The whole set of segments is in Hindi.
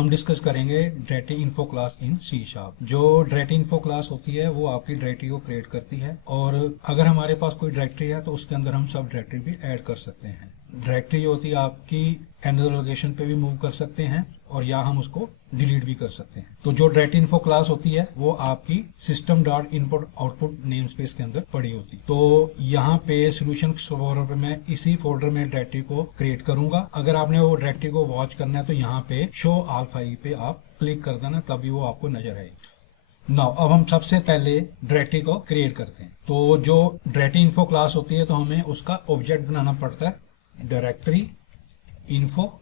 हम डिस्कस करेंगे directory info class in C sharp. जो डायरेक्टरी इन्फो क्लास होती है वो आपकी डायरेक्टरी को क्रिएट करती है, और अगर हमारे पास कोई डायरेक्टरी है तो उसके अंदर हम सब डायरेक्टरी भी ऐड कर सकते हैं। डायरेक्टरी जो होती है आपकी अनदर लोकेशन पे भी मूव कर सकते हैं, और या हम उसको डिलीट भी कर सकते हैं। तो जो डायरेक्टरी इन्फो क्लास होती है वो आपकी system dot input output name space के अंदर पड़ी होती है। तो यहाँ पे सोल्यूशन एक्सप्लोरर पे मैं इसी फोल्डर में डायरेक्टरी को क्रिएट करूंगा। अगर आपने वो डायरेक्टरी को वॉच करना है तो यहाँ पे शो ऑल फाइल पे आप क्लिक कर देना, तभी वो आपको नजर आएगी। नाउ अब हम सबसे पहले डायरेक्टरी को क्रिएट करते हैं। तो जो डायरेक्टरी इन्फो क्लास होती है तो हमें उसका ऑब्जेक्ट बनाना पड़ता है। Directory info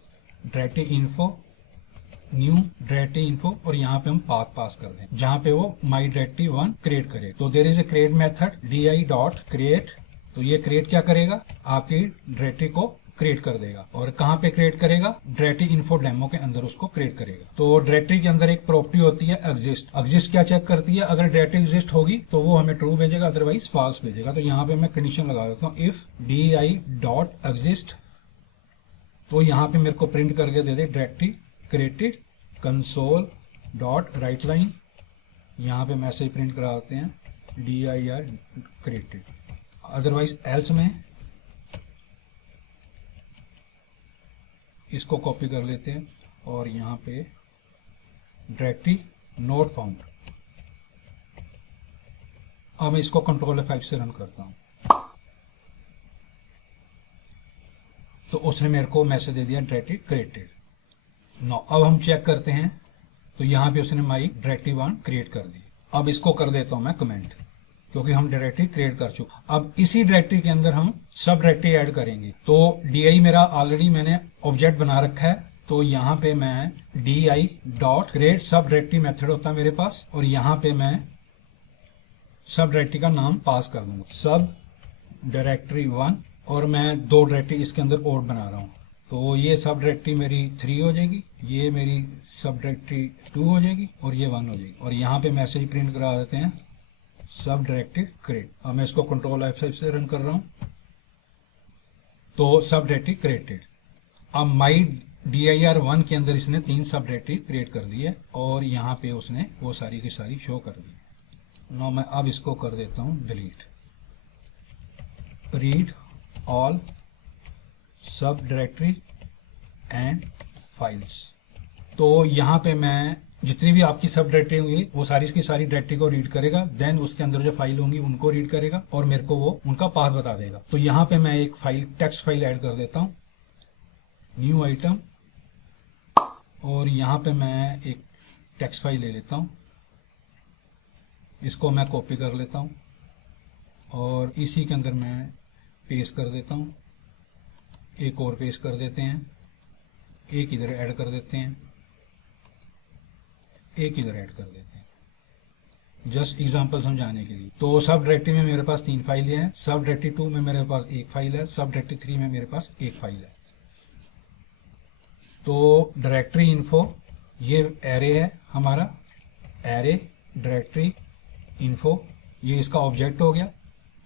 new directory info, और यहाँ पे हम पाथ पास कर दें जहाँ पे वो माई डायरेक्टरी 1 क्रिएट करे। तो there is a create method di dot create. तो ये क्रिएट क्या करेगा, आपकी डायरेक्टरी को क्रिएट कर देगा। और कहाँ पे क्रिएट करेगा, डायरेक्टरी इन्फो डेमो के अंदर उसको क्रिएट करेगा। तो डायरेक्टरी के अंदर एक प्रॉपर्टी होती है एग्जिस्ट। एग्जिस्ट क्या चेक करती है, अगर डायरेक्टरी एग्जिस्ट होगी तो वो हमें ट्रू भेजेगा, अदरवाइज फॉल्स भेजेगा। तो यहाँ पे मैं कंडीशन लगा देता हूँ, इफ di डॉट एग्जिस्ट, तो यहाँ पे मेरे को प्रिंट करके दे दे directory created console dot write line. यहाँ पे मैसेज प्रिंट करा देते हैं dir क्रिएटेड। अदरवाइज एल्स में इसको कॉपी कर लेते हैं और यहाँ पे डायरेक्टरी नोट फाउंड। अब मैं इसको कंट्रोल F5 से रन करता हूँ तो उसने मेरे को मैसेज दे दिया डायरेक्टरी क्रिएटेड। नो अब हम चेक करते हैं तो यहाँ पे उसने माई डायरेक्टरी 1 क्रिएट कर दी। अब इसको कर देता हूँ मैं कमेंट, क्योंकि हम डायरेक्टरी क्रिएट कर चुके। अब इसी डायरेक्टरी के अंदर हम सब डायरेक्टरी ऐड करेंगे। तो di मेरा ऑलरेडी मैंने ऑब्जेक्ट बना रखा है, तो यहाँ पे मैं di डॉट क्रिएट सब डायरेक्टरी मेथड होता है मेरे पास, और यहाँ पे मैं सब डायरेक्टरी का नाम पास कर दूंगा, सब डायरेक्टरी 1, और मैं 2 डायरेक्टरी इसके अंदर और बना रहा हूँ। तो ये सब डायरेक्टरी मेरी 3 हो जाएगी, ये मेरी सब डायरेक्टरी 2 हो जाएगी, और ये 1 हो जाएगी। और यहाँ पे मैसेज प्रिंट करा देते हैं सब डायरेक्टरी क्रिएट। अब मैं इसको कंट्रोल F5 से रन कर रहा हूँ तो सब डायरेक्टरी क्रिएटेड। अब माई dir 1 के अंदर इसने 3 सब डायरेक्टरी क्रिएट कर दी है, और यहाँ पे उसने वो सारी की सारी शो कर दी। नो मैं अब इसको कर देता हूँ डिलीट। रीड ऑल सब डायरेक्टरी एंड फाइल्स। तो यहाँ पे मैं जितनी भी आपकी सब डायरेक्टरी होंगी वो सारी की सारी डायरेक्टरी को रीड करेगा, देन उसके अंदर जो फाइल होंगी उनको रीड करेगा, और मेरे को वो उनका पाथ बता देगा। तो यहाँ पे मैं एक फाइल टेक्स्ट फाइल ऐड कर देता हूँ, न्यू आइटम, और यहाँ पे मैं एक टेक्स्ट फाइल ले लेता हूँ, इसको मैं कॉपी कर लेता हूँ और इसी के अंदर मैं पेस्ट कर देता हूँ। एक और पेस्ट कर देते हैं, एक इधर ऐड कर देते हैं, एक इधर ऐड कर देते हैं, जस्ट एग्जांपल समझाने के लिए। तो सब डायरेक्टरी में मेरे पास 3 फाइलें हैं, सब डायरेक्टरी 2 में मेरे पास 1 फाइल है, सब डायरेक्टरी 3 में मेरे पास 1 फाइल है। तो डायरेक्टरी इन्फो ये एरे है हमारा, एरे डायरेक्टरी इन्फो, ये इसका ऑब्जेक्ट हो गया।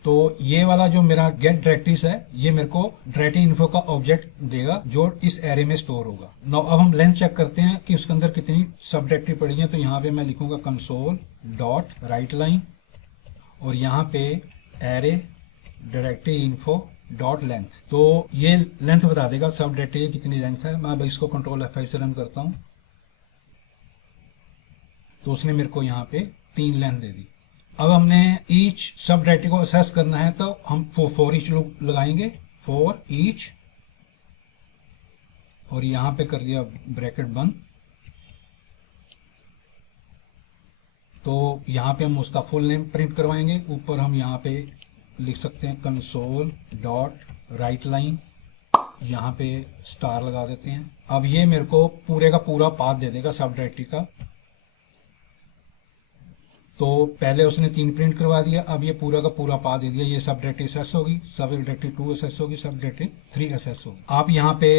तो ये वाला जो मेरा गेट डायरेक्टरीज है ये मेरे को डायरेक्टरी इन्फो का ऑब्जेक्ट देगा जो इस एरे में स्टोर होगा। नाउ अब हम लेंथ चेक करते हैं कि उसके अंदर कितनी सब डायरेक्टरी पड़ी है। तो यहाँ पे मैं लिखूंगा कंसोल डॉट राइट लाइन, और यहाँ पे array directory info dot length. तो ये लेंथ बता देगा सब डायरेक्टरी कितनी लेंथ है। मैं अब इसको कंट्रोल F5 से रन करता हूँ तो उसने मेरे को यहाँ पे 3 लेंथ दे दी। अब हमने ईच सब डायरेक्टरी को असेस करना है तो हम फॉर ईच लगाएंगे, फॉर ईच, और यहां पे कर दिया ब्रैकेट बंद। तो यहां पे हम उसका फुल नेम प्रिंट करवाएंगे। ऊपर हम यहां पे लिख सकते हैं कंसोल डॉट राइट लाइन, यहां पे स्टार लगा देते हैं। अब ये मेरे को पूरे का पूरा पाथ दे देगा सब डायरेक्टरी का। तो पहले उसने 3 प्रिंट करवा दिया, अब ये पूरा का पूरा पाथ दे दिया। ये सब डायरेक्टरी असेस होगी, सब डायरेक्टरी 2 असेस होगी, सब डायरेक्टरी 3 असेस होगी। आप यहाँ पे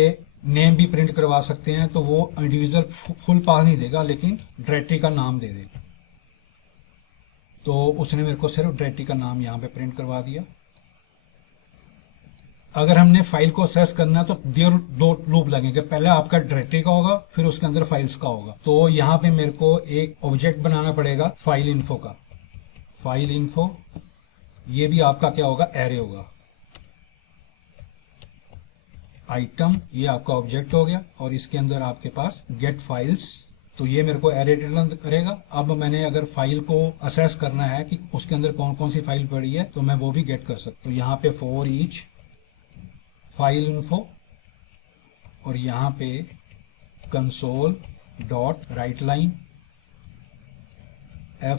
नेम भी प्रिंट करवा सकते हैं, तो वो इंडिविजुअल फुल पाथ नहीं देगा लेकिन डायरेक्टरी का नाम दे देगा। तो उसने मेरे को सिर्फ डायरेक्टरी का नाम यहाँ पे प्रिंट करवा दिया। अगर हमने फाइल को असेस करना है तो दो लूप लगेंगे, पहले आपका डायरेक्टरी का होगा, फिर उसके अंदर फाइल्स का होगा। तो यहाँ पे मेरे को एक ऑब्जेक्ट बनाना पड़ेगा फाइल इन्फो का। फाइल इन्फो, ये भी आपका क्या होगा, एरे होगा। आइटम, ये आपका ऑब्जेक्ट हो गया, और इसके अंदर आपके पास गेट फाइल्स, तो ये मेरे को एरे रिटर्न करेगा। अब मैंने अगर फाइल को असेस करना है कि उसके अंदर कौन कौन सी फाइल पड़ी है, तो मैं वो भी गेट कर सकता हूँ। तो यहाँ पे फॉर ईच फाइल इन्फो, और यहाँ पे console dot write line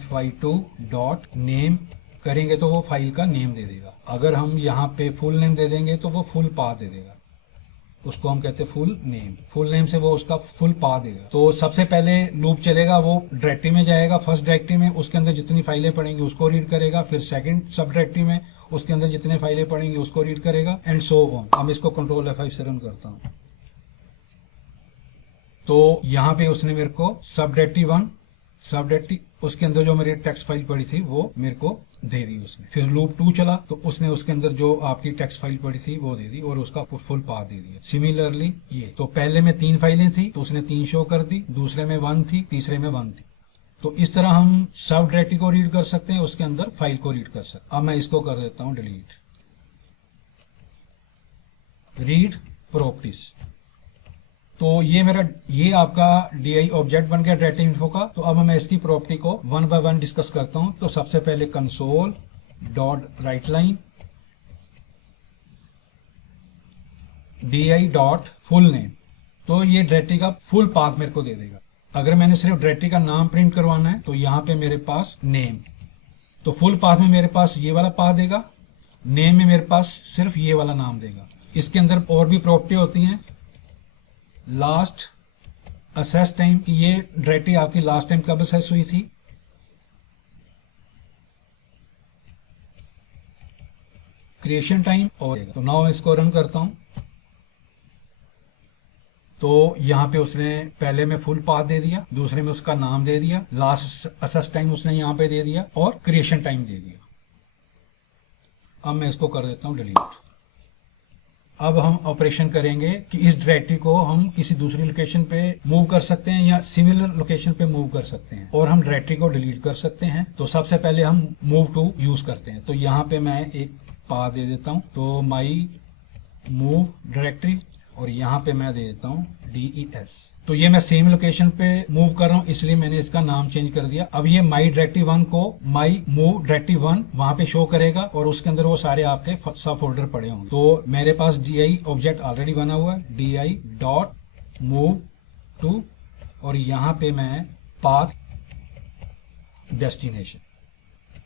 fy2 dot name करेंगे तो वो फाइल का नेम दे देगा। अगर हम यहाँ पे फुल नेम दे देंगे तो वो फुल पाथ दे देगा, उसको हम कहते हैं फुल नेम। फुल नेम से वो उसका फुल पाथ देगा। तो सबसे पहले लूप चलेगा, वो डायरेक्टरी में जाएगा, फर्स्ट डायरेक्टरी में, उसके अंदर जितनी फाइलें पड़ेंगी उसको रीड करेगा, फिर सेकंड सब डायरेक्टरी में उसके अंदर जितने फाइलें पड़ेंगी उसको रीड करेगा, एंड सो ऑन। अब इसको कंट्रोल F5 से रन करता हूं, तो यहाँ पे उसने मेरे को सब डायरेक्टरी 1, सब डायरेक्टरी, उसके अंदर जो मेरी टेक्स्ट फाइल पड़ी थी वो मेरे को दे दी उसने। फिर लूप 2 चला तो उसने उसके अंदर जो आपकी टेक्स्ट फाइल पड़ी थी वो दे दी, और उसका फुल पाथ दे दिया। सिमिलरली ये, तो पहले में 3 फाइलें थी तो उसने 3 शो कर दी, दूसरे में 1 थी, तीसरे में 1 थी। तो इस तरह हम सब डायरेक्टरी को रीड कर सकते हैं, उसके अंदर फाइल को रीड कर सकते हैं। अब मैं इसको कर देता हूं डिलीट। रीड प्रॉपर्टीज, तो ये मेरा, ये आपका DI ऑब्जेक्ट बन गया डायरेक्टरी इन्फो का। तो अब मैं इसकी प्रॉपर्टी को 1 बाय 1 डिस्कस करता हूं। तो सबसे पहले console dot write line DI dot full name, तो ये डायरेक्टरी का फुल पाथ मेरे को दे देगा। अगर मैंने सिर्फ डायरेक्टरी का नाम प्रिंट करवाना है तो यहाँ पे मेरे पास नेम, तो फुल पाथ में मेरे पास ये वाला पाथ देगा, नेम में मेरे पास सिर्फ ये वाला नाम देगा। इसके अंदर और भी प्रॉपर्टी होती हैं। लास्ट असेस टाइम, ये डायरेक्टरी आपकी लास्ट टाइम कब असेस हुई थी, क्रिएशन टाइम, और तो नाउ मैं इसको रन करता हूं। तो यहाँ पे उसने पहले में फुल पाथ दे दिया, दूसरे में उसका नाम दे दिया, लास्ट असेस टाइम उसने यहाँ पे दे दिया, और क्रिएशन टाइम दे दिया। अब मैं इसको कर देता हूं डिलीट। अब हम ऑपरेशन करेंगे कि इस डायरेक्टरी को हम किसी दूसरी लोकेशन पे मूव कर सकते हैं या सिमिलर लोकेशन पे मूव कर सकते हैं, और हम डायरेक्टरी को डिलीट कर सकते हैं। तो सबसे पहले हम मूव टू यूज करते हैं। तो यहाँ पे मैं एक पाथ दे देता हूँ, तो माई मूव डायरेक्टरी, और यहाँ पे मैं दे देता हूँ DES। तो ये मैं सेम लोकेशन पे मूव कर रहा हूँ, इसलिए मैंने इसका नाम चेंज कर दिया। अब ये माई डायरेक्टरी 1 को माई मूव डायरेक्टरी 1 वहां पे शो करेगा, और उसके अंदर वो सारे आपके सब फोल्डर पड़े होंगे। तो मेरे पास DI ऑब्जेक्ट ऑलरेडी बना हुआ है, DI डॉट मूव टू, और यहाँ पे मैं पाथ डेस्टिनेशन।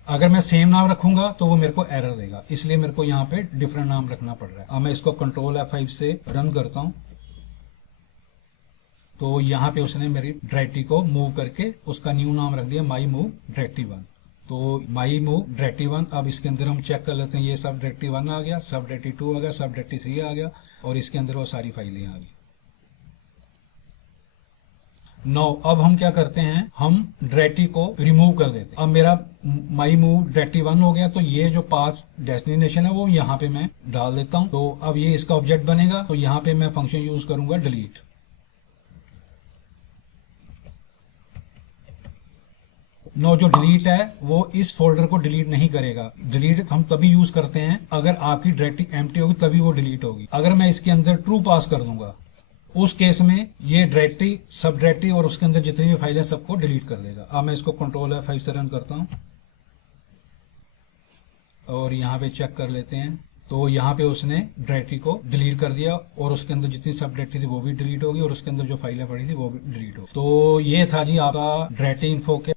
अगर मैं सेम नाम रखूंगा तो वो मेरे को एरर देगा, इसलिए मेरे को यहाँ पे डिफरेंट नाम रखना पड़ रहा है। अब मैं इसको कंट्रोल F5 से रन करता हूँ, तो यहाँ पे उसने मेरी डायरेक्टरी को मूव करके उसका न्यू नाम रख दिया माई मूव डायरेक्टरी 1। तो माई मूव डायरेक्टरी 1, अब इसके अंदर हम चेक कर लेते हैं, ये सब डायरेक्टरी 1 आ गया, सब डायरेक्टरी 2 आ गया, सब डायरेक्टरी 3 आ गया, और इसके अंदर वो सारी फाइलें आ गई। नो, अब हम क्या करते हैं, हम डायरेक्टरी को रिमूव कर देते हैं। अब मेरा माई मूव डायरेक्टरी 1 हो गया, तो ये जो पाथ डेस्टिनेशन है वो यहाँ पे मैं डाल देता हूँ। तो अब ये इसका ऑब्जेक्ट बनेगा, तो यहाँ पे मैं फंक्शन यूज करूंगा डिलीट। नो, जो डिलीट है वो इस फोल्डर को डिलीट नहीं करेगा। डिलीट हम तभी यूज करते हैं अगर आपकी डायरेक्टरी एम्प्टी होगी, तभी वो डिलीट होगी। अगर मैं इसके अंदर ट्रू पास कर दूंगा, उस केस में ये डायरेक्टरी, सब डायरेक्टरी और उसके अंदर जितनी भी फाइलें सबको डिलीट कर देगा। अब मैं इसको कंट्रोल F5 से रन करता हूं, और यहाँ पे चेक कर लेते हैं। तो यहाँ पे उसने डायरेक्टरी को डिलीट कर दिया, और उसके अंदर जितनी सब डायरेक्टरी थी वो भी डिलीट होगी, और उसके अंदर जो फाइलें पड़ी थी वो भी डिलीट होगी। तो ये था जी आपका डायरेक्टरी इन्फो के